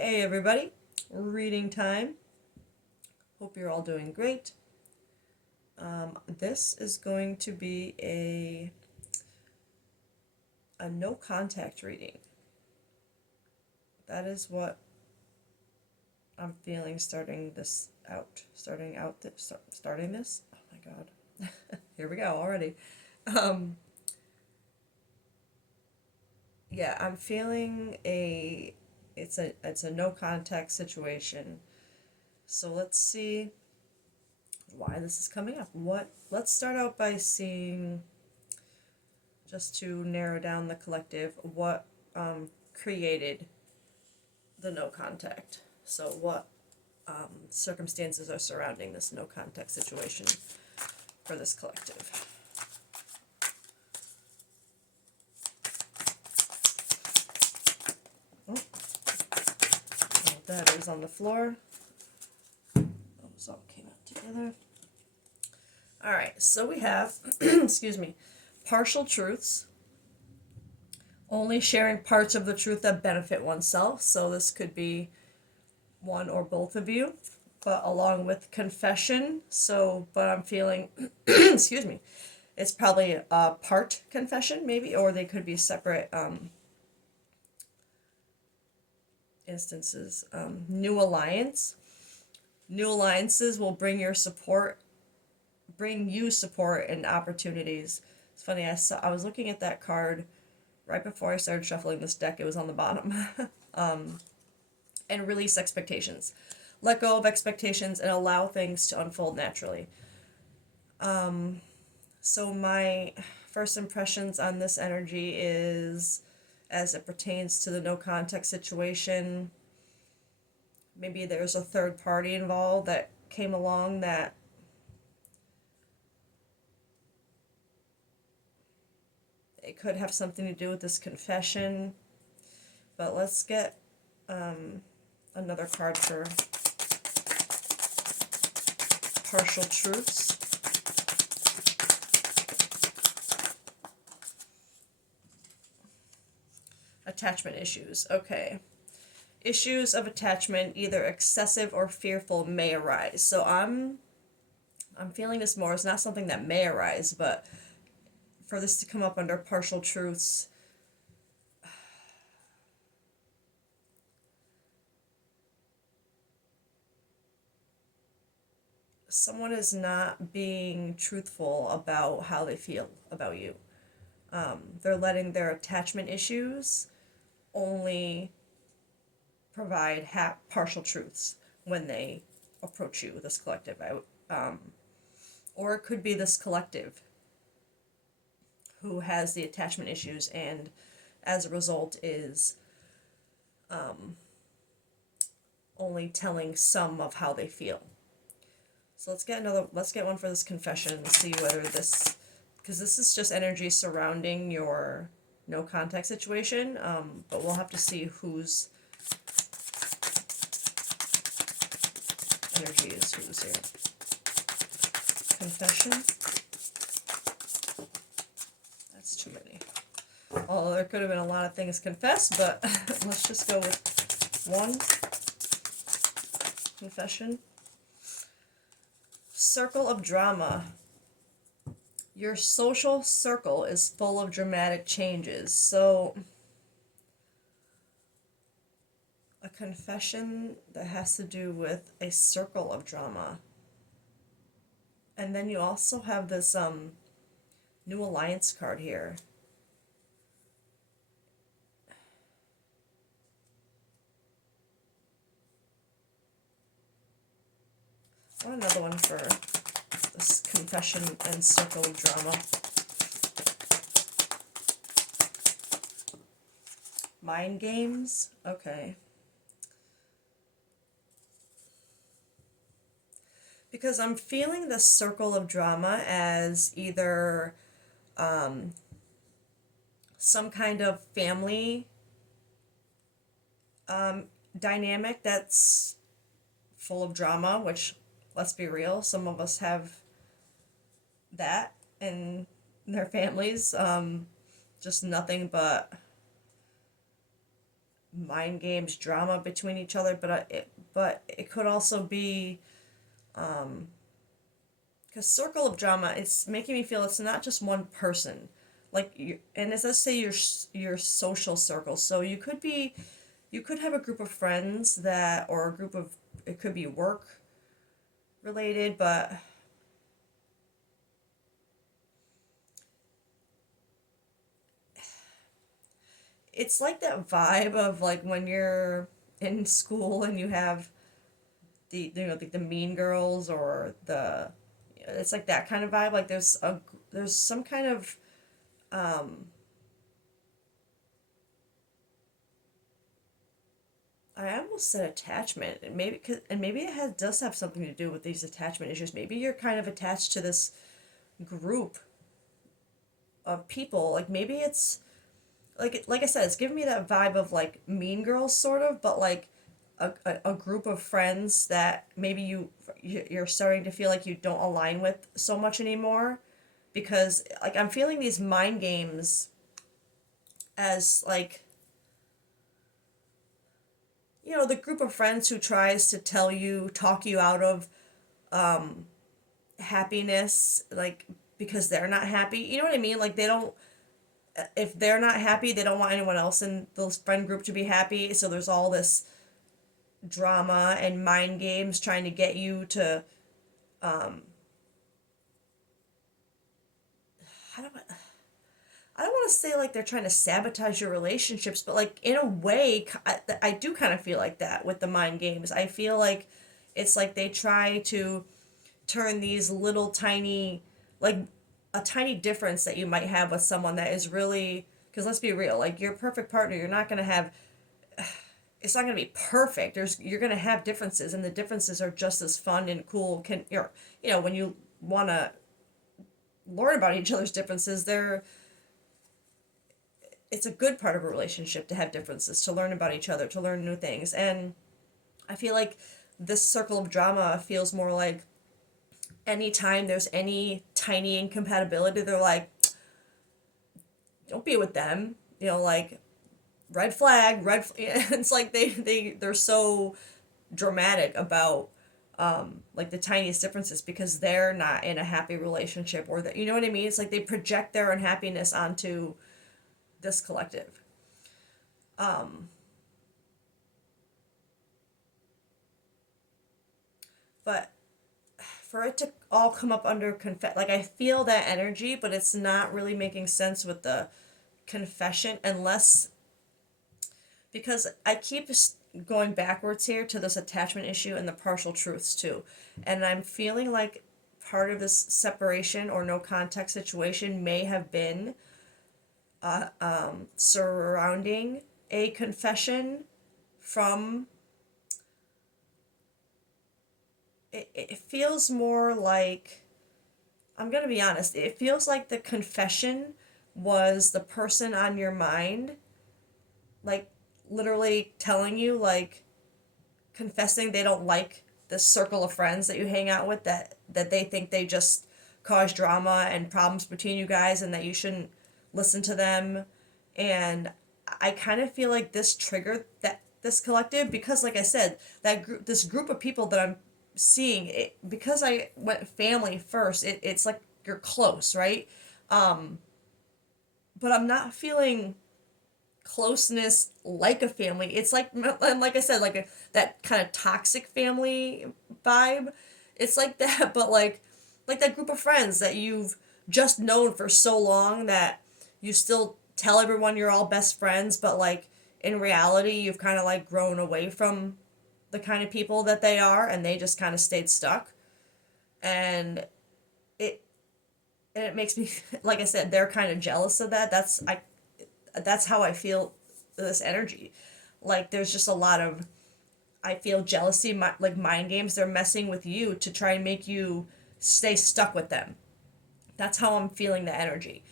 Hey everybody, reading time. Hope you're all doing great. This is going to be a no contact reading. That is what I'm feeling starting this out. Starting this. Oh my god, here we go already. Um, yeah, I'm feeling it's a no contact situation. So let's see why this is coming up. Let's start out by seeing, just to narrow down the collective, what created the no contact. So what circumstances are surrounding this no contact situation for this collective. Oh, that is on the floor. Those all came out together. All right, so we have, excuse me, partial truths, only sharing parts of the truth that benefit oneself. So this could be one or both of you, but along with confession. So, but I'm feeling, excuse me, it's probably a part confession, maybe, or they could be separate instances. New alliance. New alliances will bring you support and opportunities. It's funny. I was looking at that card right before I started shuffling this deck. It was on the bottom. And release expectations. Let go of expectations and allow things to unfold naturally. So my first impressions on this energy is, as it pertains to the no contact situation, maybe there's a third party involved that came along that it could have something to do with this confession. But let's get another card for partial truths. Attachment issues. Okay. Issues of attachment, either excessive or fearful, may arise. So I'm feeling this more. It's not something that may arise, but for this to come up under partial truths, someone is not being truthful about how they feel about you. They're letting their attachment issues only provide partial truths when they approach you, this collective. Or it could be this collective who has the attachment issues and as a result is only telling some of how they feel. So let's get one for this confession and see whether this, because this is just energy surrounding your no contact situation, but we'll have to see whose energy is whose here. Confession. That's too many. Although there could have been a lot of things confessed, but let's just go with one. Confession. Circle of drama. Your social circle is full of dramatic changes. So, a confession that has to do with a circle of drama. And then you also have this new alliance card here. I want another one for this confession and circle of drama. Mind games? Okay. Because I'm feeling the circle of drama as either some kind of family dynamic that's full of drama, which, let's be real, some of us have that in their families. Just nothing but mind games, drama between each other, but it could also be because circle of drama, it's making me feel it's not just one person. Like you, and as I say, your social circle. So you could have a group of friends that, or a group of, it could be work related, but it's like that vibe of like when you're in school and you have like the mean girls, or the, it's like that kind of vibe. Like there's some kind of um I almost said attachment, and maybe and maybe it does have something to do with these attachment issues. Maybe you're kind of attached to this group of people. Like maybe it's like I said, it's giving me that vibe of like Mean Girls sort of, but like a group of friends that maybe you're starting to feel like you don't align with so much anymore, because like I'm feeling these mind games as like, the group of friends who tries to talk you out of happiness, like because they're not happy. You know what I mean? Like they don't, if they're not happy, they don't want anyone else in the friend group to be happy. So there's all this drama and mind games trying to get you to, how do I don't want to say like they're trying to sabotage your relationships, but like in a way, I do kind of feel like that with the mind games. I feel like it's like they try to turn these little tiny, like a tiny difference that you might have with someone that is really, because let's be real, like your perfect partner, you're not going to have, it's not going to be perfect. You're going to have differences, and the differences are just as fun and cool. When you want to learn about each other's differences, it's a good part of a relationship to have differences, to learn about each other, to learn new things. And I feel like this circle of drama feels more like anytime there's any tiny incompatibility, they're like, don't be with them. Like red flag, it's like they're so dramatic about like the tiniest differences because they're not in a happy relationship, or that, you know what I mean? It's like they project their unhappiness onto this collective. Um, but for it to all come up under like I feel that energy, but it's not really making sense with the confession, unless, because I keep going backwards here to this attachment issue and the partial truths too, and I'm feeling like part of this separation or no contact situation may have been surrounding a confession from, it feels more like, I'm gonna be honest, it feels like the confession was the person on your mind, like literally telling you, like confessing they don't like this circle of friends that you hang out with, that they think they just cause drama and problems between you guys, and that you shouldn't listen to them. And I kind of feel like this triggered this collective, because like I said, this group of people that I'm seeing it, because I went family first, it's like you're close, right? But I'm not feeling closeness like a family. It's like I said, like that kind of toxic family vibe. It's like that, but like that group of friends that you've just known for so long that you still tell everyone you're all best friends, but like in reality, you've kind of like grown away from the kind of people that they are, and they just kind of stayed stuck. And it and it makes me, like I said, they're kind of jealous of that. That's how I feel this energy. Like there's just a lot of, I feel jealousy, like mind games. They're messing with you to try and make you stay stuck with them. That's how I'm feeling the energy.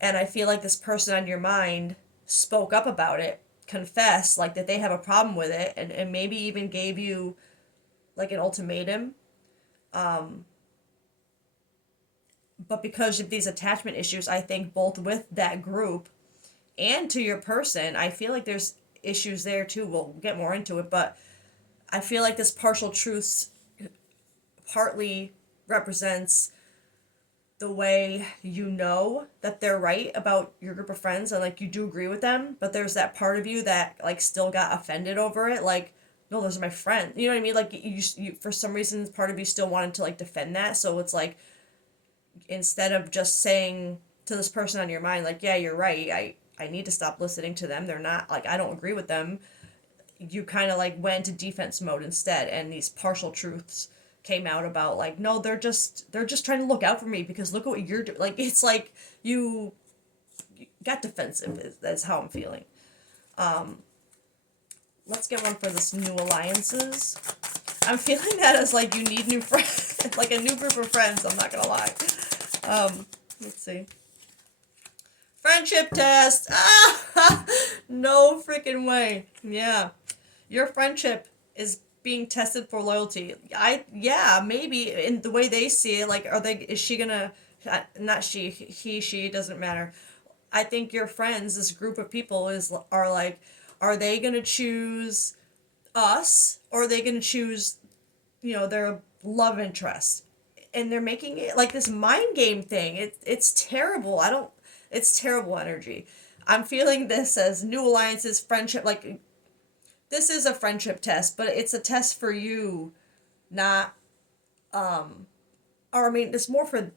And I feel like this person on your mind spoke up about it, confessed like that they have a problem with it, and maybe even gave you like an ultimatum. But because of these attachment issues, I think both with that group and to your person, I feel like there's issues there too. We'll get more into it, but I feel like this partial truths partly represents the way you know that they're right about your group of friends and like you do agree with them, but there's that part of you that like still got offended over it. Like, no, those are my friends. You know what I mean? Like you for some reason, part of you still wanted to like defend that. So it's like, instead of just saying to this person on your mind, like, yeah, you're right. I need to stop listening to them. They're not like, I don't agree with them. You kind of like went into defense mode instead, and these partial truths came out about like, no, they're just trying to look out for me because look at what you're doing. Like, it's like you got defensive. That's how I'm feeling. Let's get one for this new alliances. I'm feeling that as like you need new friends, like a new group of friends. I'm not gonna lie. Let's see. Friendship test. Ah, no freaking way. Yeah, your friendship is being tested for loyalty. Yeah, maybe in the way they see it. Like, is she gonna? Not she. He. She. Doesn't matter. I think your friends, this group of people, are like, are they gonna choose us or are they gonna choose, their love interest? And they're making it like this mind game thing. It's terrible. I don't. It's terrible energy. I'm feeling this as new alliances, friendship. Like, this is a friendship test, but it's a test for you, not or I mean, it's more for,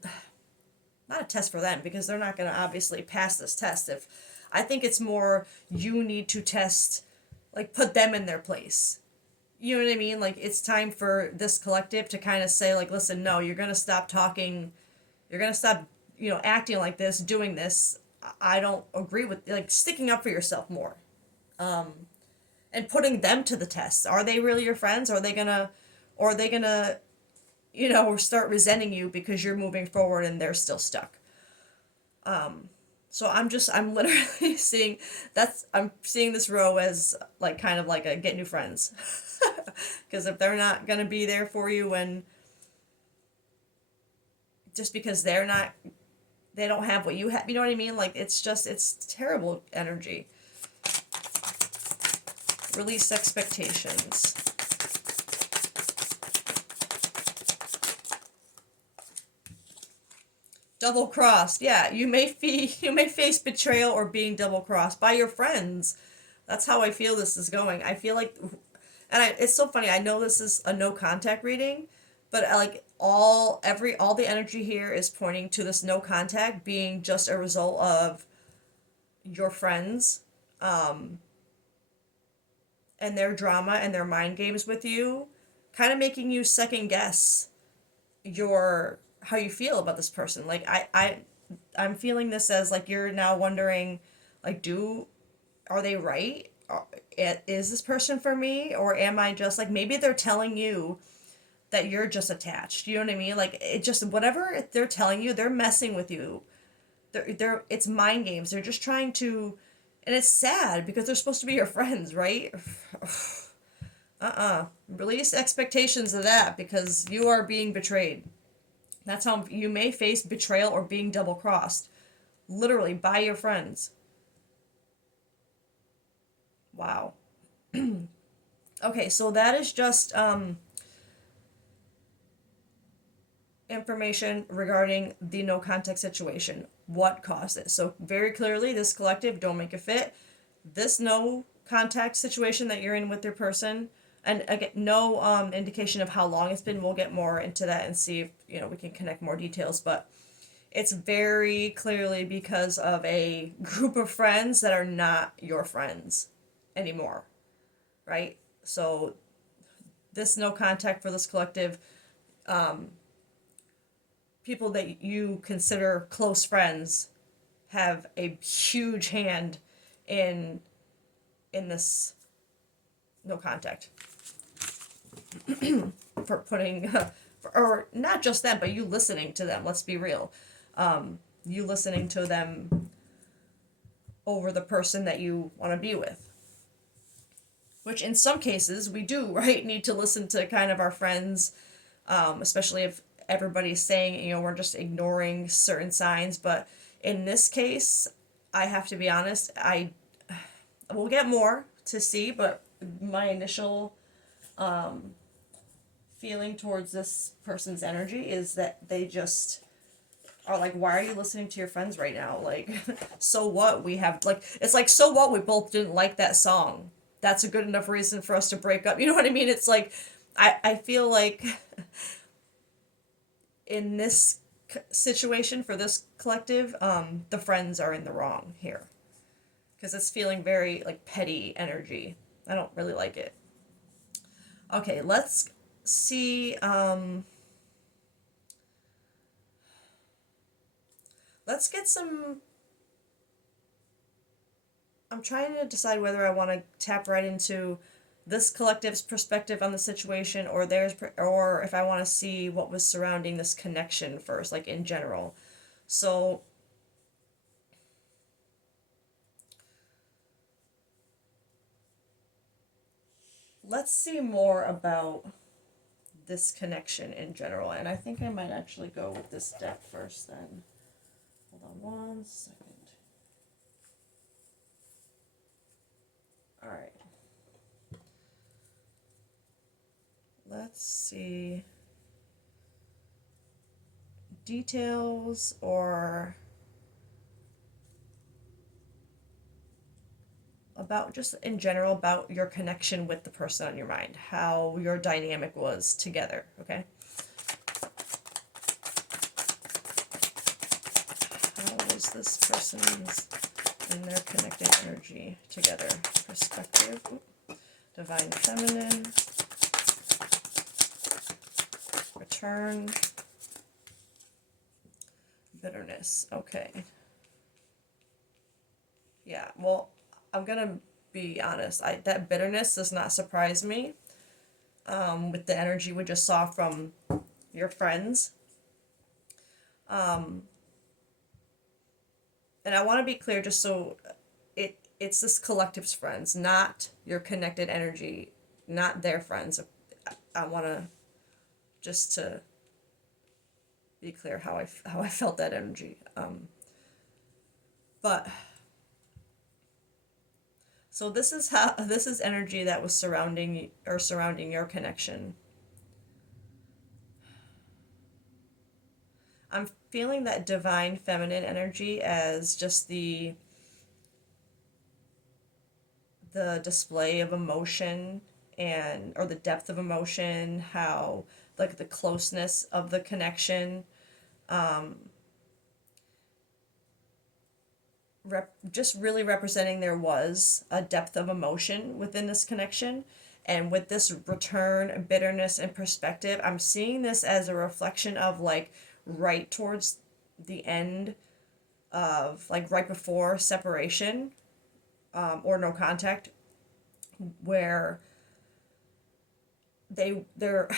not a test for them because they're not going to obviously pass this test. If I think it's more you need to test, like, put them in their place. You know what I mean? Like, it's time for this collective to kind of say, like, listen, no, you're going to stop talking. You're going to stop, acting like this, doing this. I don't agree with, like, sticking up for yourself more. And putting them to the test. Are they really your friends? Or are they gonna, start resenting you because you're moving forward and they're still stuck? So I'm literally I'm seeing this row as like kind of like a get new friends. Because if they're not gonna be there for you when, just because they don't have what you have, you know what I mean? Like, it's terrible energy. Release expectations. Double crossed. Yeah, you may face betrayal or being double crossed by your friends. That's how I feel this is going. I feel like, it's so funny. I know this is a no contact reading, but like all the energy here is pointing to this no contact being just a result of your friends, and their drama and their mind games with you, kind of making you second guess your how you feel about this person. Like, I'm feeling this as like you're now wondering, like, are they right? Is this person for me, or am I just like, maybe they're telling you that you're just attached? You know what I mean? Like, it just, whatever they're telling you, they're messing with you. It's mind games. They're just trying to, and it's sad because they're supposed to be your friends, right? Release expectations of that because you are being betrayed. That's how you may face betrayal or being double crossed. Literally by your friends. Wow. Okay, so that is just information regarding the no contact situation. What caused it? So very clearly, this collective, don't make a fit. This no contact situation that you're in with your person, and again, no indication of how long it's been. We'll get more into that and see if we can connect more details. But it's very clearly because of a group of friends that are not your friends anymore, right? So this no contact for this collective, people that you consider close friends have a huge hand in this no contact. For putting, or not just them, but you listening to them. Let's be real. You listening to them over the person that you want to be with. Which in some cases we do, right? Need to listen to kind of our friends, especially if everybody's saying, we're just ignoring certain signs. But in this case, I have to be honest, I will get more to see, but my initial feeling towards this person's energy is that they just are like, why are you listening to your friends right now? Like, so what? We have, like, it's like, so what? We both didn't like that song. That's a good enough reason for us to break up. You know what I mean? It's like, I feel like in this situation for this collective, the friends are in the wrong here. Because it's feeling very, like, petty energy. I don't really like it. Okay, let's see, let's get some. I'm trying to decide whether I want to tap right into this collective's perspective on the situation or theirs, or if I want to see what was surrounding this connection first, like in general. So let's see more about this connection in general. And I think I might actually go with this deck first then. Hold on one second. All right. Let's see. Details or about just in general about your connection with the person on your mind, how your dynamic was together, okay? How was this person's and their connected energy together? Perspective, divine feminine, return, bitterness, okay. Yeah, well, I'm gonna be honest. That bitterness does not surprise me. With the energy we just saw from your friends. Um, and I want to be clear, just so it's this collective's friends, not your connected energy, not their friends. I want to just to be clear how I felt that energy. But so this is energy that was surrounding your connection. I'm feeling that divine feminine energy as just the display of emotion and or the depth of emotion, how like the closeness of the connection, just really representing there was a depth of emotion within this connection. And with this return, bitterness, and perspective, I'm seeing this as a reflection of like right towards the end of like right before separation, or no contact, where their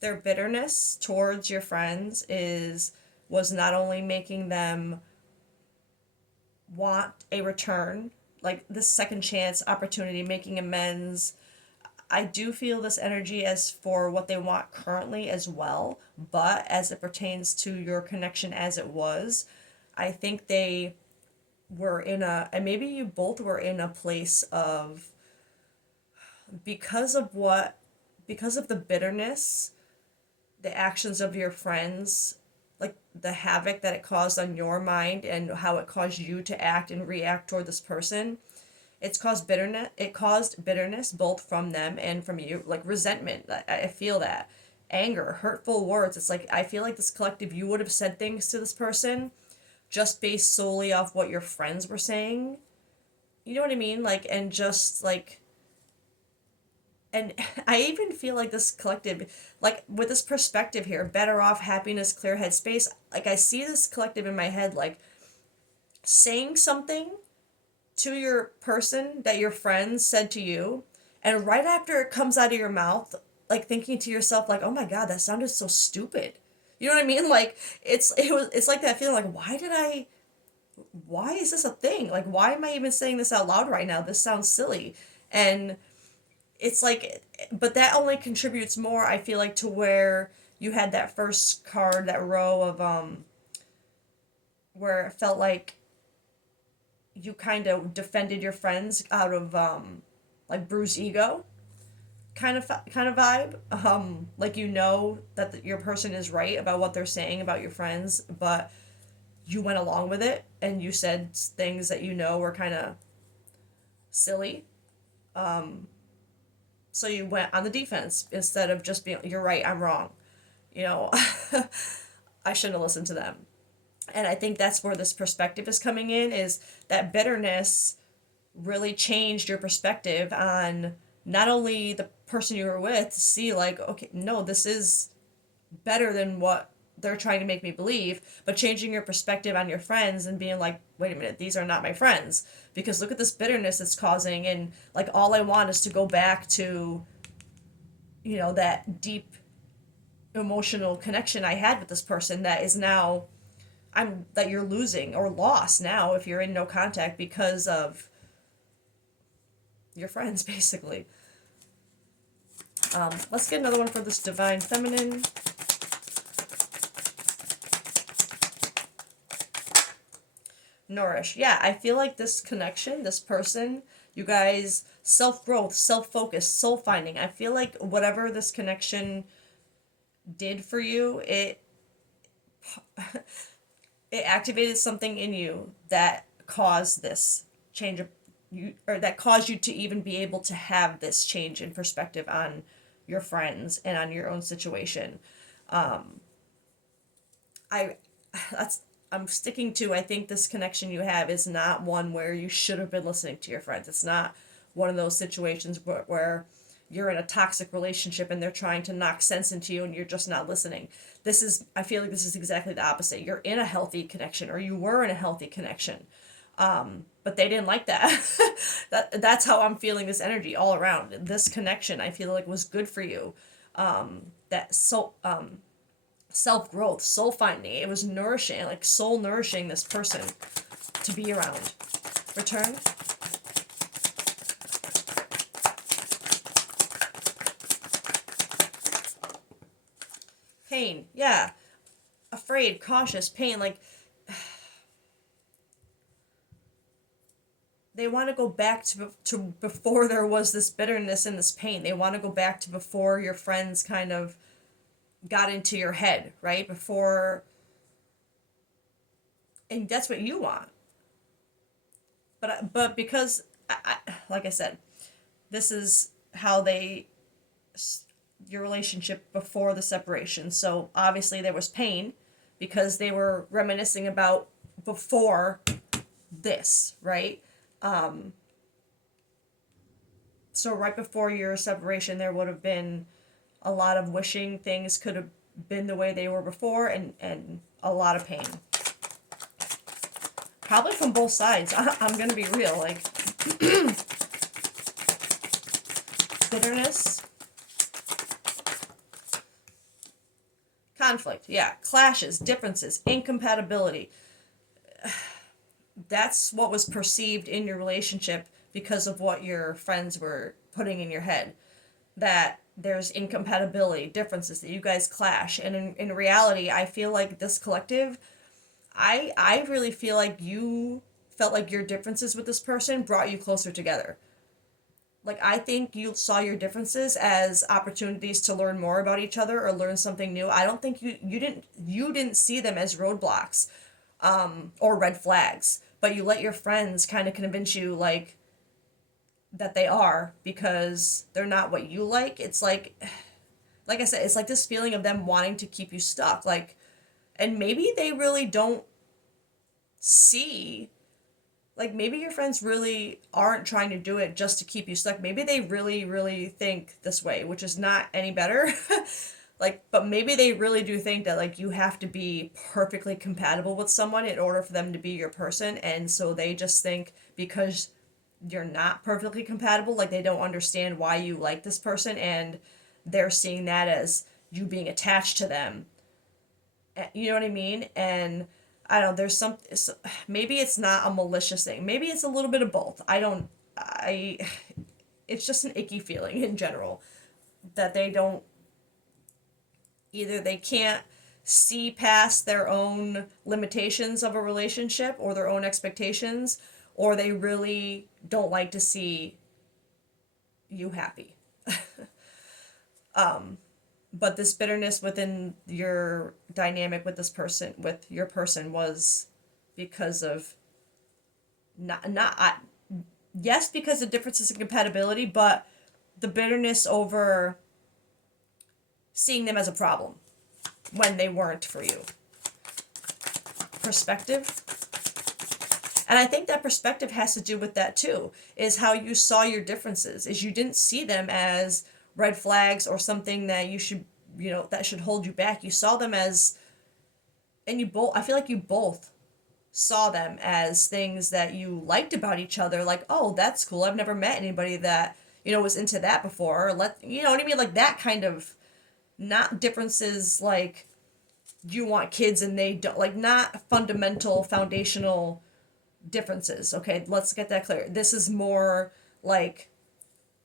their bitterness towards your friends is was not only making them want a return, like this second chance opportunity, making amends. I do feel this energy as for what they want currently as well, but as it pertains to your connection as it was, I think they were in a, and maybe you both were in a place of, because of what, because of the bitterness, the actions of your friends, like the havoc that it caused on your mind and how it caused you to act and react toward this person. It caused bitterness both from them and from you, like resentment. I feel that. Anger, hurtful words. It's like I feel like this collective, you would have said things to this person just based solely off what your friends were saying. You know what I mean? Like, and just like, and I even feel like this collective, like with this perspective here, better off, happiness, clear headspace, like I see this collective in my head, like saying something to your person that your friends said to you, and right after it comes out of your mouth, like thinking to yourself, like, oh my God, that sounded so stupid. You know what I mean? Like it's like that feeling like, why is this a thing? Like, why am I even saying this out loud right now? This sounds silly. And it's like, but that only contributes more, I feel like, to where you had that first card, that row of where it felt like you kind of defended your friends out of like bruised ego kind of vibe. Like you know that your person is right about what they're saying about your friends, but you went along with it and you said things that you know were kind of silly. So you went on the defense instead of just being, you're right, I'm wrong. You know, I shouldn't have listened to them. And I think that's where this perspective is coming in, is that bitterness really changed your perspective on not only the person you were with to see like, okay, no, this is better than what they're trying to make me believe, but changing your perspective on your friends and being like, wait a minute, these are not my friends, because look at this bitterness it's causing, and like all I want is to go back to, that deep emotional connection I had with this person that is now that you're losing or lost now if you're in no contact because of your friends basically. Let's get another one for this divine feminine. Nourish. Yeah, I feel like this connection, this person, you guys, self-growth, self-focus, soul finding. I feel like whatever this connection did for you, it activated something in you that caused this change of you, or that caused you to even be able to have this change in perspective on your friends and on your own situation. I that's I'm sticking to, I think this connection you have is not one where you should have been listening to your friends. It's not one of those situations where you're in a toxic relationship and they're trying to knock sense into you and you're just not listening. I feel like this is exactly the opposite. You're in a healthy connection, or you were in a healthy connection. But they didn't like that. That's how I'm feeling this energy all around. This connection I feel like was good for you. That self growth, soul finding. It was nourishing, like soul nourishing this person to be around. Return. Pain. Yeah. Afraid, cautious, pain. Like they want to go back to before there was this bitterness and this pain. They want to go back to before your friends kind of got into your head, right? Before, and that's what you want. But because like I said, this is how your relationship before the separation. So obviously there was pain because they were reminiscing about before this, right? So right before your separation, there would have been a lot of wishing things could have been the way they were before, and a lot of pain. Probably from both sides. I'm going to be real. Like, bitterness, conflict, yeah, clashes, differences, incompatibility. That's what was perceived in your relationship because of what your friends were putting in your head. That there's incompatibility, differences, that you guys clash. And in reality, I feel like this collective, I really feel like you felt like your differences with this person brought you closer together. Like, I think you saw your differences as opportunities to learn more about each other or learn something new. I don't think you didn't see them as roadblocks, or red flags, but you let your friends kind of convince you like that they are, because they're not what you like. It's like I said, it's like this feeling of them wanting to keep you stuck. Like, and maybe they really don't see, like maybe your friends really aren't trying to do it just to keep you stuck. Maybe they really, really think this way, which is not any better. Like, but maybe they really do think that like you have to be perfectly compatible with someone in order for them to be your person. And so they just think because you're not perfectly compatible, like they don't understand why you like this person, and they're seeing that as you being attached to them. You know what I mean? And I don't know, maybe it's not a malicious thing. Maybe it's a little bit of both. I it's just an icky feeling in general that they don't, either they can't see past their own limitations of a relationship or their own expectations, or they really don't like to see you happy. But this bitterness within your dynamic with this person, with your person, was because of not yes, because of differences in compatibility, but the bitterness over seeing them as a problem when they weren't for you. Perspective. And I think that perspective has to do with that too, is how you saw your differences, is you didn't see them as red flags or something that you should, that should hold you back. You saw them as, and you both, I feel like you both saw them as things that you liked about each other. Like, oh, that's cool. I've never met anybody that, was into that before. You know what I mean? Like that kind of, not differences like you want kids and they don't, like not fundamental, foundational differences. Okay, let's get that clear. This is more like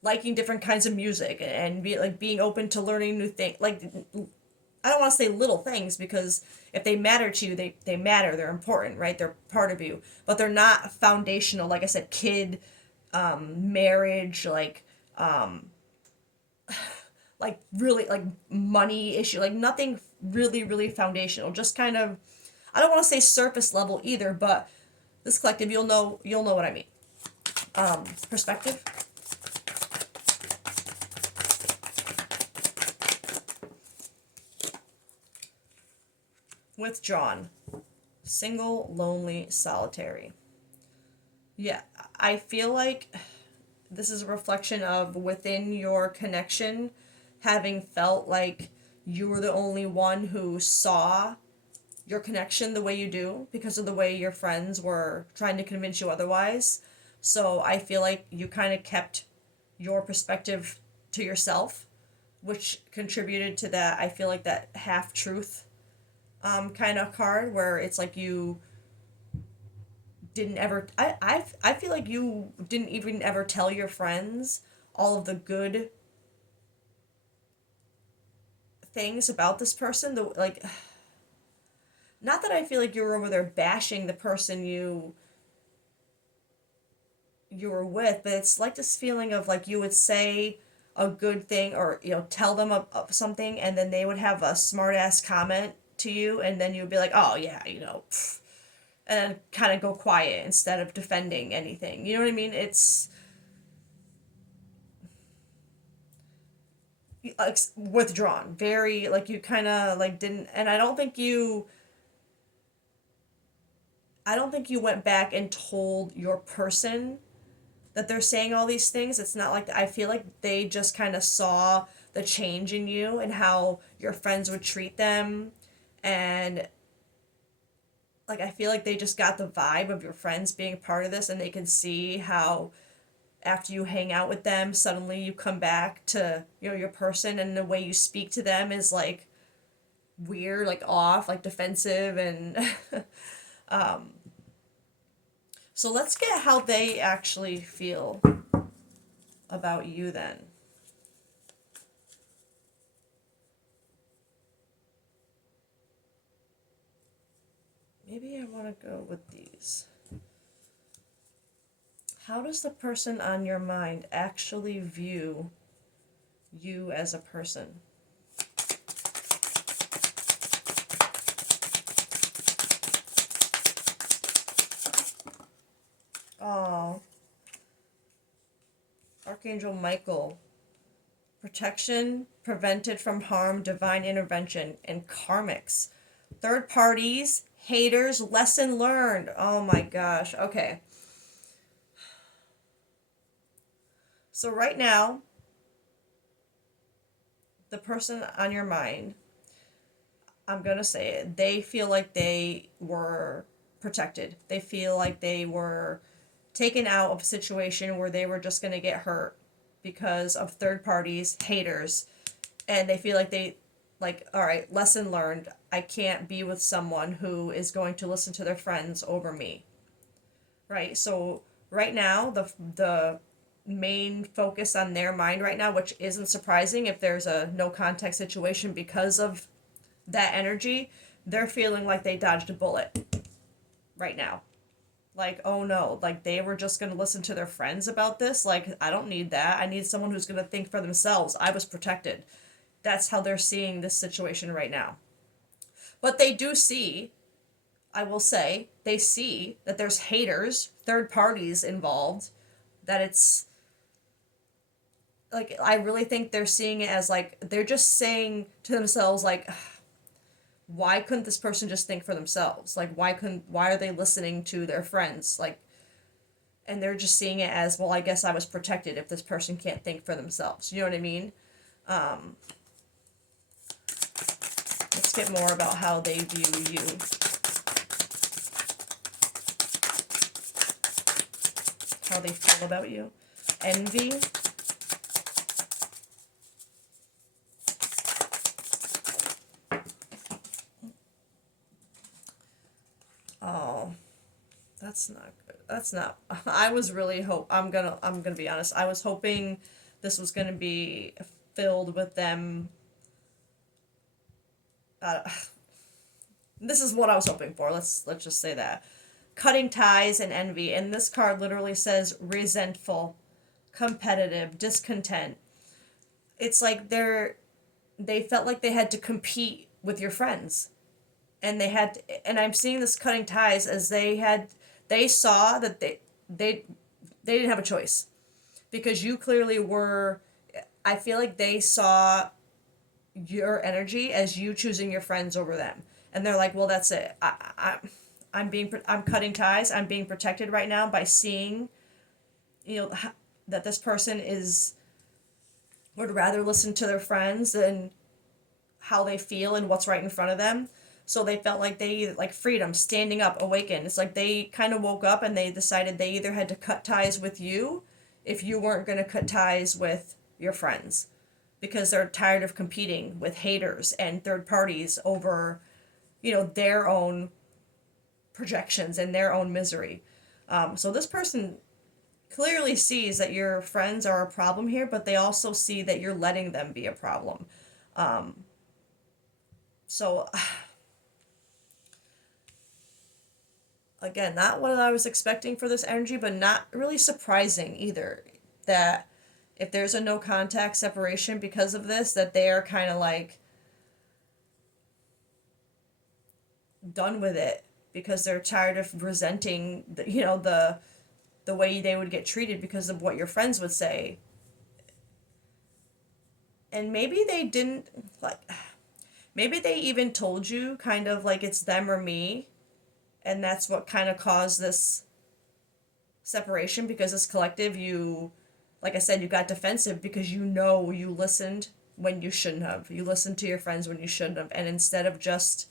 liking different kinds of music and being open to learning new things. Like, I don't want to say little things, because if they matter to you, they matter. They're important, right? They're part of you, but they're not foundational. Like I said, kid, marriage, like really like money issue, like nothing really, really foundational. Just kind of, I don't want to say surface level either, but this collective, you'll know what I mean. Perspective. Withdrawn. Single, lonely, solitary. Yeah, I feel like this is a reflection of within your connection having felt like you were the only one who saw your connection the way you do because of the way your friends were trying to convince you otherwise. So I feel like you kind of kept your perspective to yourself, which contributed to that. I feel like that half truth kind of card where it's like you didn't ever, I feel like you didn't even ever tell your friends all of the good things about this person. Not that I feel like you were over there bashing the person you were with, but it's like this feeling of like you would say a good thing, or tell them something, and then they would have a smart ass comment to you, and then you would be like, oh yeah, pff, and then kind of go quiet instead of defending anything. You know what I mean? It's like withdrawn, very like you kind of like didn't, and I don't think you went back and told your person that they're saying all these things. It's not like that. I feel like they just kind of saw the change in you and how your friends would treat them, and like I feel like they just got the vibe of your friends being part of this, and they can see how after you hang out with them, suddenly you come back to your person, and the way you speak to them is like weird, like off, like defensive, and so let's get how they actually feel about you then. Maybe I want to go with these. How does the person on your mind actually view you as a person? Oh, Archangel Michael. Protection, prevented from harm, divine intervention, and karmics. Third parties, haters, lesson learned. Oh my gosh. Okay. So right now, the person on your mind, I'm going to say it, they feel like they were protected. They feel like they were taken out of a situation where they were just going to get hurt because of third parties, haters, and they feel like all right, lesson learned. I can't be with someone who is going to listen to their friends over me. Right? So right now, the main focus on their mind right now, which isn't surprising if there's a no contact situation because of that energy, they're feeling like they dodged a bullet right now. Like, oh no, like they were just going to listen to their friends about this. Like, I don't need that. I need someone who's going to think for themselves. I was protected. That's how they're seeing this situation right now. But they do see, I will say, they see that there's haters, third parties involved, that it's like, I really think they're seeing it as like, they're just saying to themselves, like, why couldn't this person just think for themselves? Like, why are they listening to their friends? Like, and they're just seeing it as, well, I guess I was protected if this person can't think for themselves. You know what I mean? Um, let's get more about how they view you. How they feel about you. Envy. Oh, that's not good. That's not. I was really I'm gonna be honest. I was hoping this was gonna be filled with them. Uh, this is what I was hoping for. Let's just say that. Cutting ties and envy. And this card literally says resentful, competitive, discontent. It's like they felt like they had to compete with your friends. And and I'm seeing this cutting ties as they saw that they didn't have a choice. Because you clearly were, I feel like they saw your energy as you choosing your friends over them. And they're like, well, that's it. I'm cutting ties. I'm being protected right now by seeing, you know, that this person would rather listen to their friends than how they feel and what's right in front of them. So they felt like like freedom, standing up, awaken. It's like they kind of woke up and they decided they either had to cut ties with you if you weren't going to cut ties with your friends, because they're tired of competing with haters and third parties over, their own projections and their own misery. So this person clearly sees that your friends are a problem here, but they also see that you're letting them be a problem. So again, not what I was expecting for this energy, but not really surprising either. That if there's a no contact separation because of this, that they are kind of like done with it because they're tired of resenting the way they would get treated because of what your friends would say. And maybe they didn't, like, maybe they even told you kind of like it's them or me, and that's what kind of caused this separation, because this collective, you, like I said, you got defensive because you listened when you shouldn't have. You listened to your friends when you shouldn't have. And instead of just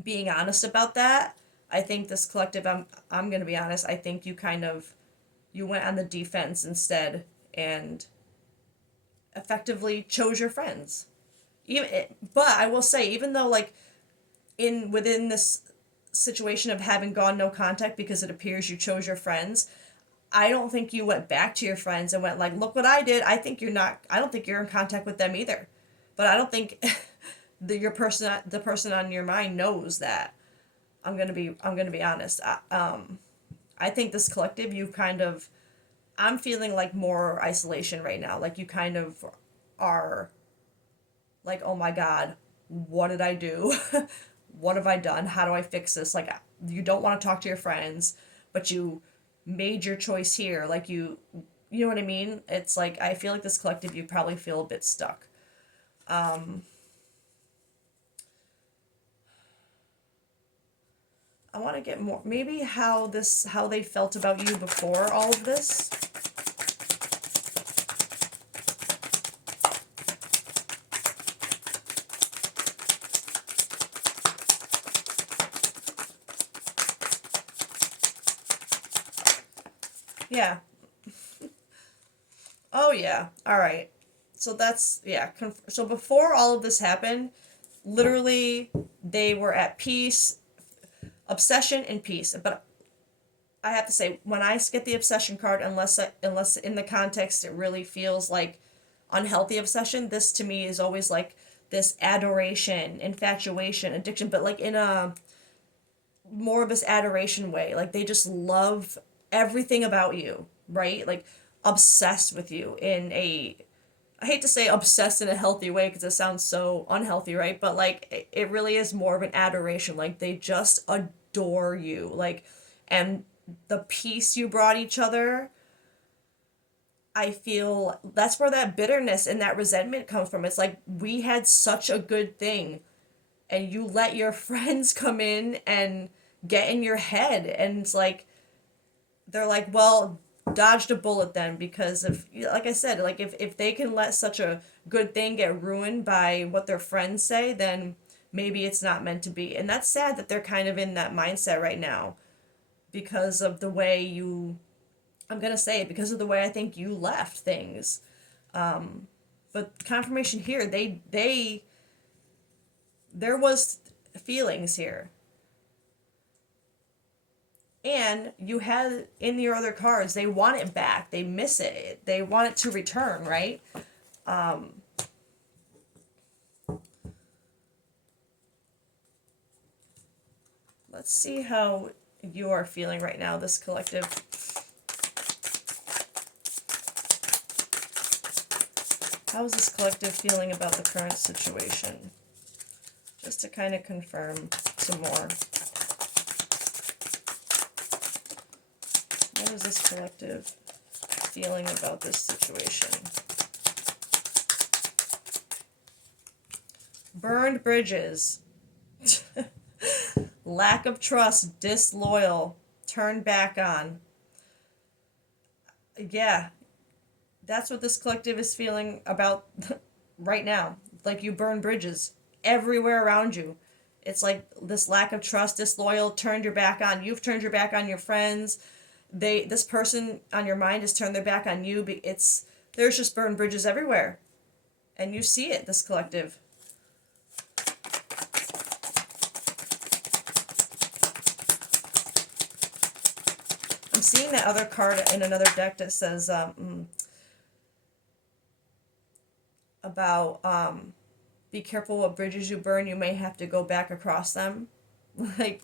being honest about that, I think this collective, I'm going to be honest, I think you went on the defense instead and effectively chose your friends. But I will say, even though, like, within this situation of having gone no contact because it appears you chose your friends, I don't think you went back to your friends and went like, look what I did. I don't think you're in contact with them either. But I don't think the person on your mind knows that. I'm gonna be honest. I think this collective, I'm feeling like more isolation right now. Like you kind of are like, oh my God, what did I do? What have I done? How do I fix this? Like, you don't want to talk to your friends, but you made your choice here. Like, you know what I mean? It's like, I feel like this collective, you probably feel a bit stuck. I want to get more, maybe how they felt about you before all of this. Yeah. Oh, yeah. All right. So that's, yeah. So before all of this happened, literally, they were at peace, obsession and peace. But I have to say, when I get the obsession card, unless in the context it really feels like unhealthy obsession, this to me is always like this adoration, infatuation, addiction, but like in a more of this adoration way. Like they just love everything about you, right? Like obsessed with you in a, I hate to say obsessed in a healthy way because it sounds so unhealthy, right? But like it really is more of an adoration. Like they just adore you. Like, and the peace you brought each other, I feel that's where that bitterness and that resentment comes from. It's like we had such a good thing and you let your friends come in and get in your head, and it's like they're like, well, dodged a bullet then, because if, like I said, like if they can let such a good thing get ruined by what their friends say, then maybe it's not meant to be. And that's sad that they're kind of in that mindset right now because of the way you, I'm gonna say it, because of the way I think you left things. But confirmation here, there was feelings here, and you had in your other cards, they want it back, they miss it, they want it to return, right? Let's see how you are feeling right now, this collective. How is this collective feeling about the current situation? Just to kind of confirm some more. What is this collective feeling about this situation? Burned bridges. Lack of trust, disloyal, turned back on. Yeah, that's what this collective is feeling about right now. Like you burn bridges everywhere around you. It's like this lack of trust, disloyal, turned your back on. You've turned your back on your friends. This person on your mind has turned their back on you. It's, there's just burned bridges everywhere, and you see it. This collective. I'm seeing that other card in another deck that says about be careful what bridges you burn. You may have to go back across them. Like,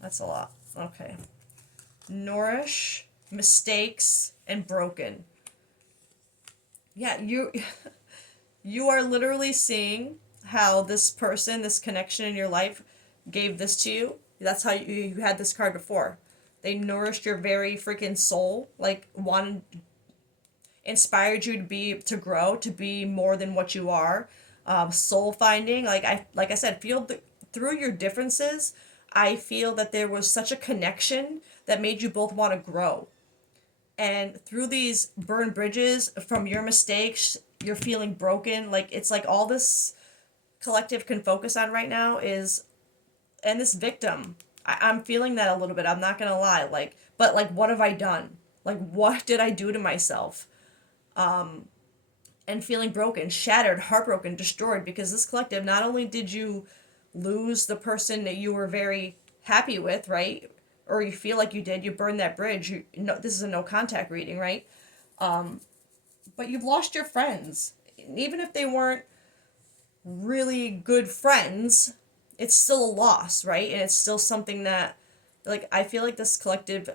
that's a lot. Okay. Nourish, mistakes, and broken. Yeah, you are literally seeing how this person, this connection in your life gave this to you. That's how you had this card before. They nourished your very freaking soul, like wanted, inspired you to be, to grow, to be more than what you are. Soul finding, like I said, through your differences, I feel that there was such a connection that made you both want to grow. And through these burned bridges from your mistakes, you're feeling broken. Like it's like all this collective can focus on right now is, and this victim, I'm feeling that a little bit, I'm not gonna lie, like, but like what have I done, like what did I do to myself? And feeling broken, shattered, heartbroken, destroyed, because this collective, not only did you lose the person that you were very happy with, right, or you feel like you did, you burned that bridge, this is a no contact reading, right, but you've lost your friends, even if they weren't really good friends, it's still a loss, right? And it's still something that, like, I feel like this collective,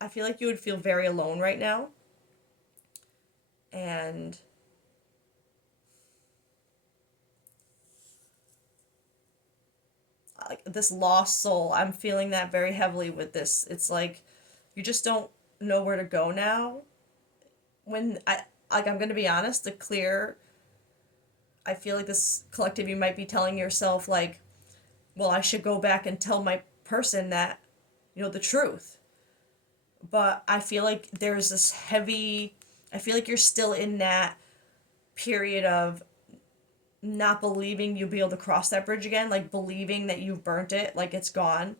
I feel like you would feel very alone right now. And like this lost soul, I'm feeling that very heavily with this. It's like you just don't know where to go now. When I'm going to be honest, the clear, I feel like this collective, you might be telling yourself like, well, I should go back and tell my person that, the truth. But I feel like there's this heavy, I feel like you're still in that period of not believing you'll be able to cross that bridge again, like believing that you've burnt it, like it's gone.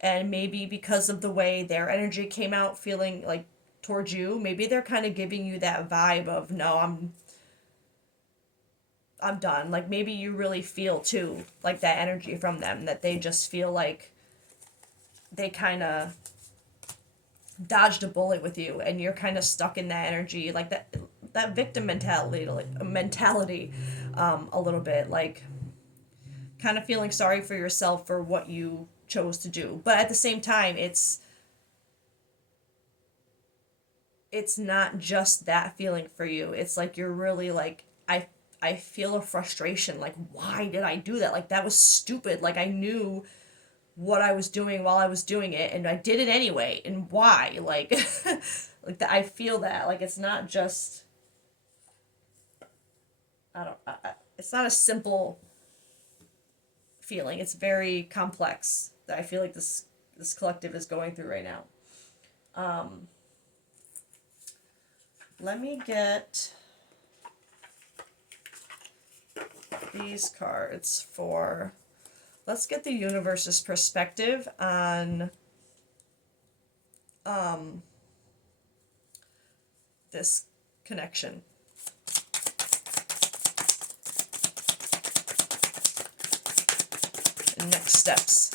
And maybe because of the way their energy came out feeling like towards you, maybe they're kind of giving you that vibe of no, I'm done. Like maybe you really feel too like that energy from them, that they just feel like they kind of dodged a bullet with you and you're kind of stuck in that energy, like that, that victim mentality a little bit, like kind of feeling sorry for yourself for what you chose to do. But at the same time, it's not just that feeling for you. It's like you're really like, I feel a frustration, like why did I do that? Like that was stupid. Like I knew what I was doing while I was doing it and I did it anyway. And why? Like like that, I feel that. Like it's not just, it's not a simple feeling. It's very complex that I feel like this collective is going through right now. Let me get these cards for, let's get the universe's perspective on this connection. And next steps.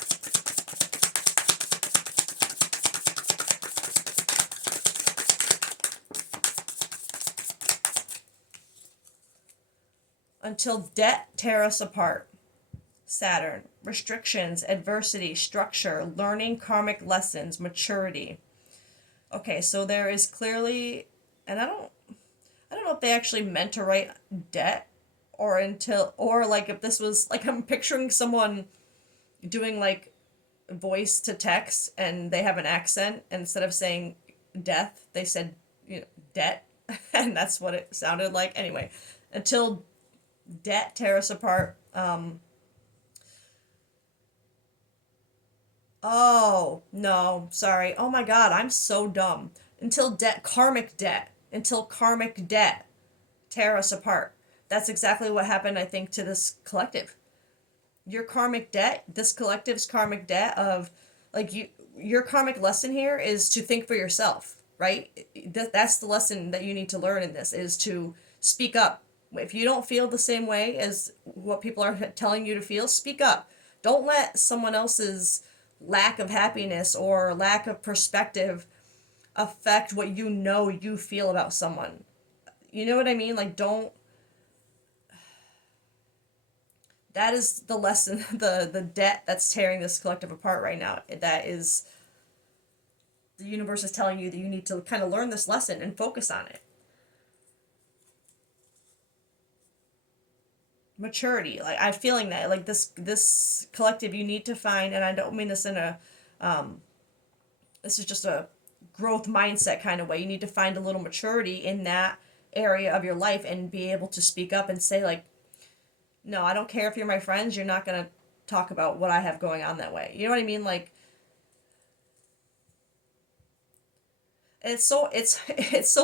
Until debt tear us apart. Saturn. Restrictions, adversity, structure, learning karmic lessons, maturity. Okay, so there is clearly, and I don't know if they actually meant to write debt or like if this was like, I'm picturing someone doing like voice to text and they have an accent, and instead of saying death, they said, debt, and that's what it sounded like. Anyway, until debt tear us apart. Oh, no, sorry. Oh my God, I'm so dumb. Until karmic debt tear us apart. That's exactly what happened, I think, to this collective. Your karmic debt, this collective's karmic debt of, like, your karmic lesson here is to think for yourself, right? That's the lesson that you need to learn in this, is to speak up. If you don't feel the same way as what people are telling you to feel, speak up. Don't let someone else's lack of happiness or lack of perspective affect what you feel about someone. You know what I mean? Like, don't. That is the lesson, the debt that's tearing this collective apart right now. That is, the universe is telling you that you need to kind of learn this lesson and focus on it. Maturity, like I'm feeling that, like this collective, you need to find, and I don't mean this in a this is just a growth mindset kind of way. You need to find a little maturity in that area of your life and be able to speak up and say, like, no, I don't care if you're my friends, you're not going to talk about what I have going on that way. You know what I mean? Like, it's so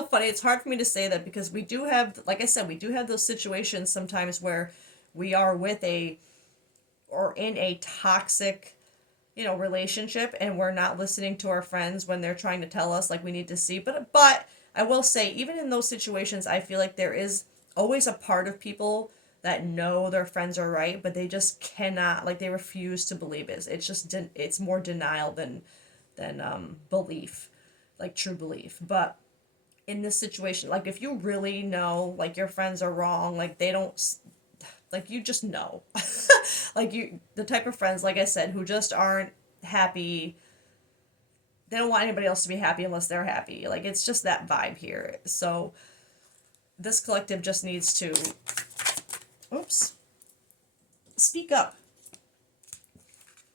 funny. It's hard for me to say that because we do have, like I said, we do have those situations sometimes where we are in a toxic, relationship, and we're not listening to our friends when they're trying to tell us, like, we need to see. But I will say, even in those situations, I feel like there is always a part of people that know their friends are right, but they just cannot, like, they refuse to believe it. It's just, it's more denial than belief, like true belief. But in this situation, like, if you really know, like, your friends are wrong, like, they don't, like, you just know. Like, the type of friends, like I said, who just aren't happy. They don't want anybody else to be happy unless they're happy. Like, it's just that vibe here. So this collective just needs to, speak up.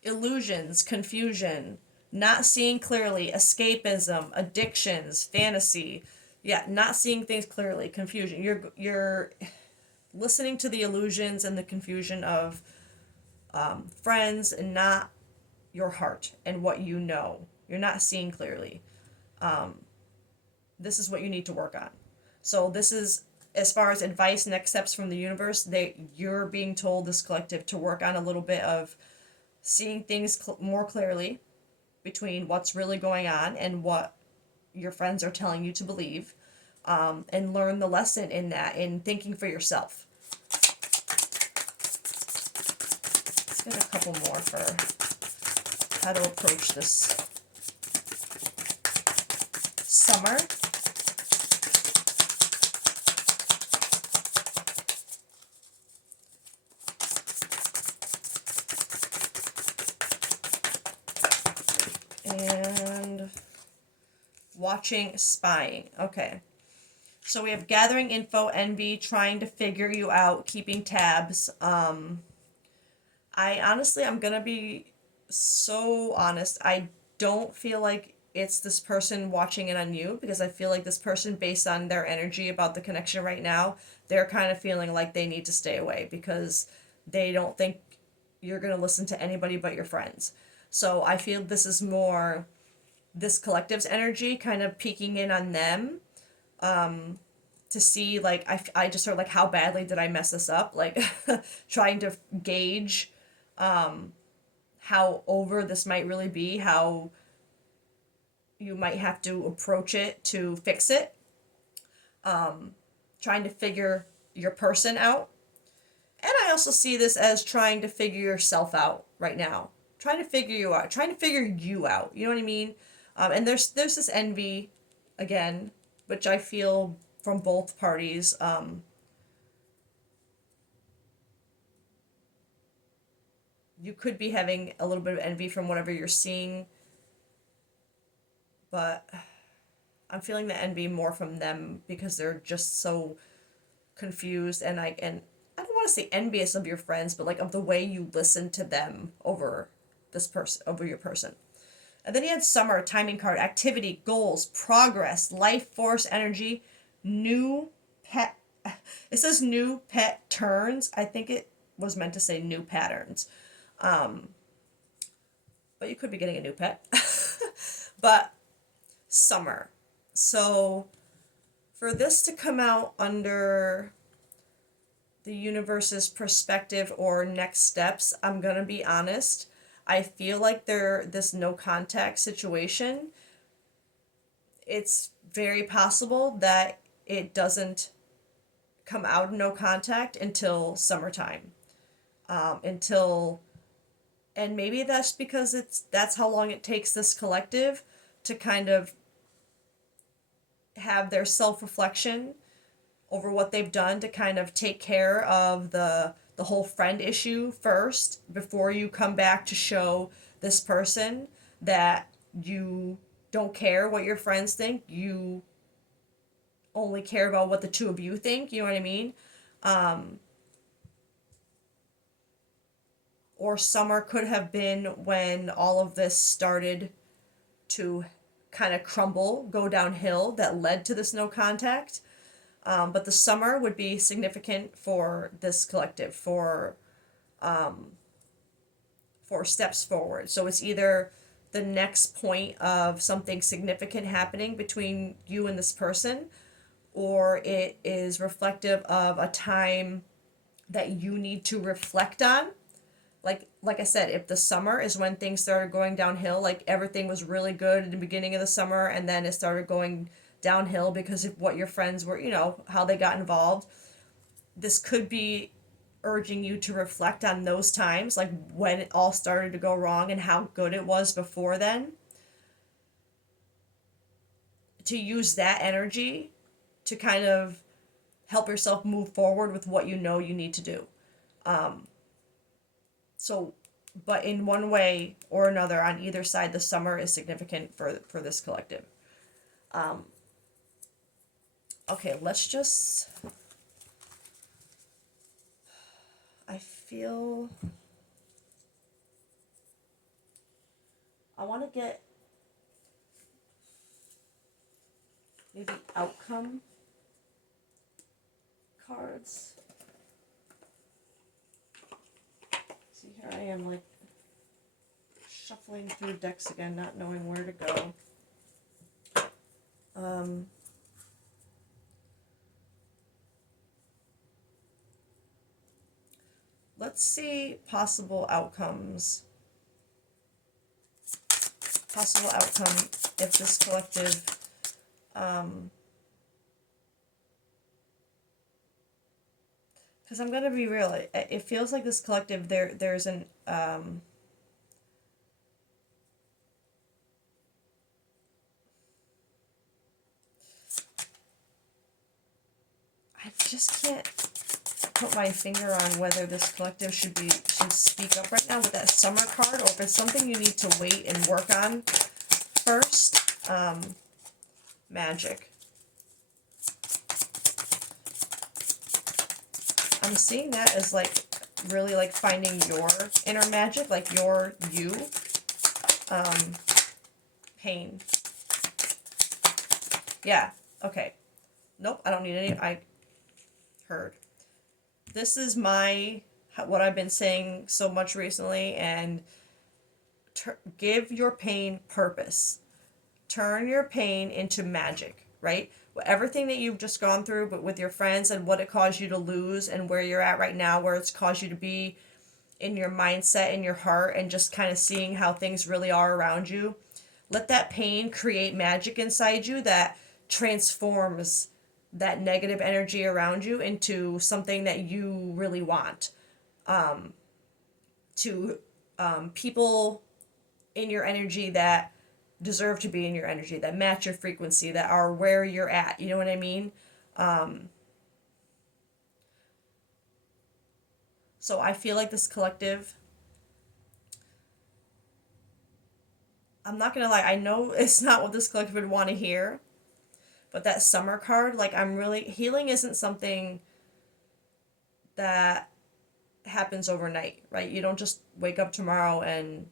Illusions, confusion, not seeing clearly, escapism, addictions, fantasy. Yeah, not seeing things clearly, confusion. You're listening to the illusions and the confusion of friends and not your heart and what you know. You're not seeing clearly. This is what you need to work on. So this is, as far as advice, next steps from the universe, you're being told, this collective, to work on a little bit of seeing things more clearly between what's really going on and what your friends are telling you to believe, and learn the lesson in that, in thinking for yourself. Let's get a couple more for how to approach this summer. And watching, spying. Okay. So we have gathering info, envy, trying to figure you out, keeping tabs. I'm gonna be so honest. I don't feel like it's this person watching it on you, because I feel like this person, based on their energy about the connection right now, they're kind of feeling like they need to stay away because they don't think you're gonna listen to anybody but your friends. So I feel this is more this collective's energy kind of peeking in on them, to see, like, I just sort of like, how badly did I mess this up, like trying to gauge how over this might really be, how you might have to approach it to fix it, trying to figure your person out. And I also see this as trying to figure yourself out right now, trying to figure you out, trying to figure you out, you know what I mean? And there's this envy again, which I feel from both parties. You could be having a little bit of envy from whatever you're seeing, but I'm feeling the envy more from them because they're just so confused, and I don't want to say envious of your friends, but like of the way you listen to them over this person, over your person. And then you had summer, timing card, activity, goals, progress, life force, energy, new pet. It says new pet turns. I think it was meant to say new patterns. But you could be getting a new pet. But summer. So for this to come out under the universe's perspective or next steps, I'm gonna be honest, I feel like this no contact situation, it's very possible that it doesn't come out of no contact until summertime. Until, and maybe that's because that's how long it takes this collective to kind of have their self-reflection over what they've done, to kind of take care of the whole friend issue first before you come back to show this person that you don't care what your friends think. You only care about what the two of you think, you know what I mean? Or summer could have been when all of this started to kind of crumble, go downhill, that led to this no contact. But the summer would be significant for this collective, for steps forward. So it's either the next point of something significant happening between you and this person, or it is reflective of a time that you need to reflect on. Like I said, if the summer is when things started going downhill, like everything was really good at the beginning of the summer and then it started going downhill because of what your friends were, how they got involved, this could be urging you to reflect on those times, like when it all started to go wrong and how good it was before then, to use that energy to kind of help yourself move forward with what you know you need to do. So, but in one way or another, on either side, the summer is significant for this collective. Okay, let's just, I feel, I want to get maybe outcome cards. See, here I am, like, shuffling through decks again, not knowing where to go. Let's see possible outcomes. Possible outcome if this collective because I'm gonna be real, it feels like this collective, there's an I just can't put my finger on whether this collective should speak up right now with that summer card, or if it's something you need to wait and work on first, magic. I'm seeing that as like really like finding your inner magic, like your you. Pain. Yeah, okay. Nope, I don't need any. I heard. This is what I've been saying so much recently, and give your pain purpose. Turn your pain into magic, right? Everything that you've just gone through, but with your friends and what it caused you to lose and where you're at right now, where it's caused you to be in your mindset, in your heart, and just kind of seeing how things really are around you. Let that pain create magic inside you that transforms that negative energy around you into something that you really want. To people in your energy that deserve to be in your energy, that match your frequency, that are where you're at. You know what I mean? So I feel like this collective, I'm not gonna lie, I know it's not what this collective would want to hear, but that summer card, like healing isn't something that happens overnight, right? You don't just wake up tomorrow and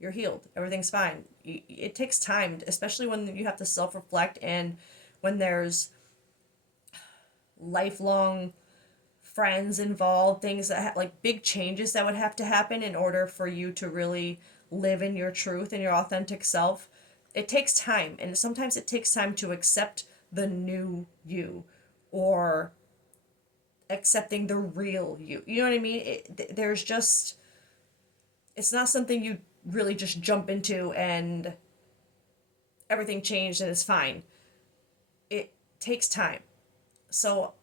you're healed. Everything's fine. It takes time, especially when you have to self-reflect and when there's lifelong friends involved, things that like big changes that would have to happen in order for you to really live in your truth and your authentic self. It takes time, and sometimes it takes time to accept the new you, or accepting the real you. You know what I mean? There's just, it's not something you really just jump into and everything changed and it's fine. It takes time. So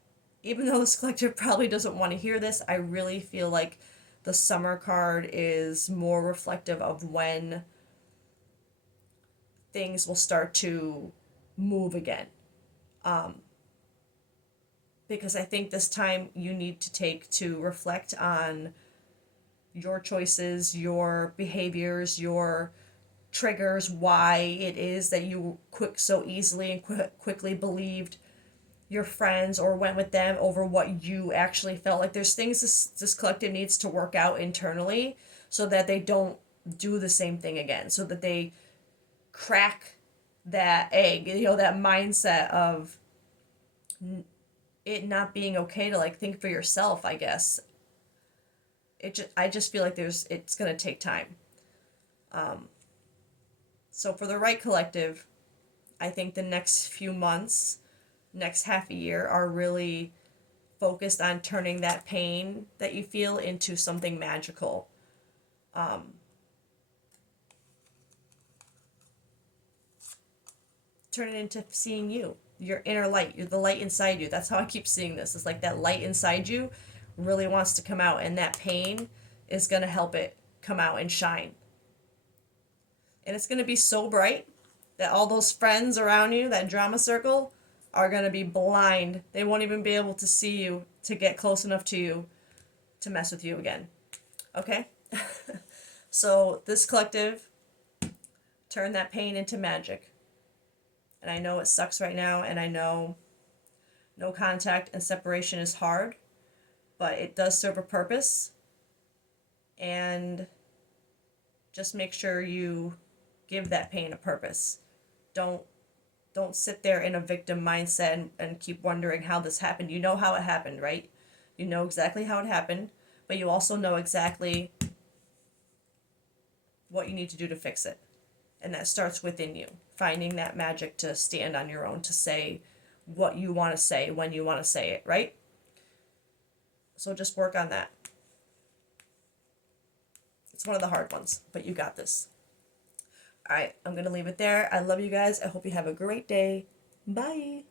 even though this collective probably doesn't want to hear this, I really feel like the summer card is more reflective of when things will start to move again. Because I think this time you need to take to reflect on your choices, your behaviors, your triggers, why it is that you so easily and quickly believed your friends or went with them over what you actually felt. Like there's things this collective needs to work out internally so that they don't do the same thing again, so that they crack that egg, that mindset of it not being okay to like think for yourself, I guess. I just feel like it's going to take time. So for the right collective, I think the next few months, next half a year, are really focused on turning that pain that you feel into something magical. Turn it into seeing you, your inner light. You're the light inside you. That's how I keep seeing this. It's like that light inside you really wants to come out, and that pain is going to help it come out and shine. And it's going to be so bright that all those friends around you, that drama circle, are going to be blind. They won't even be able to see you, to get close enough to you to mess with you again. Okay? So this collective, turn that pain into magic. And I know it sucks right now, and I know no contact and separation is hard, but it does serve a purpose. And just make sure you give that pain a purpose. Don't sit there in a victim mindset and keep wondering how this happened. You know how it happened, right? You know exactly how it happened, but you also know exactly what you need to do to fix it. And that starts within you, finding that magic to stand on your own, to say what you want to say when you want to say it, right? So just work on that. It's one of the hard ones, but you got this. All right, I'm going to leave it there. I love you guys. I hope you have a great day. Bye.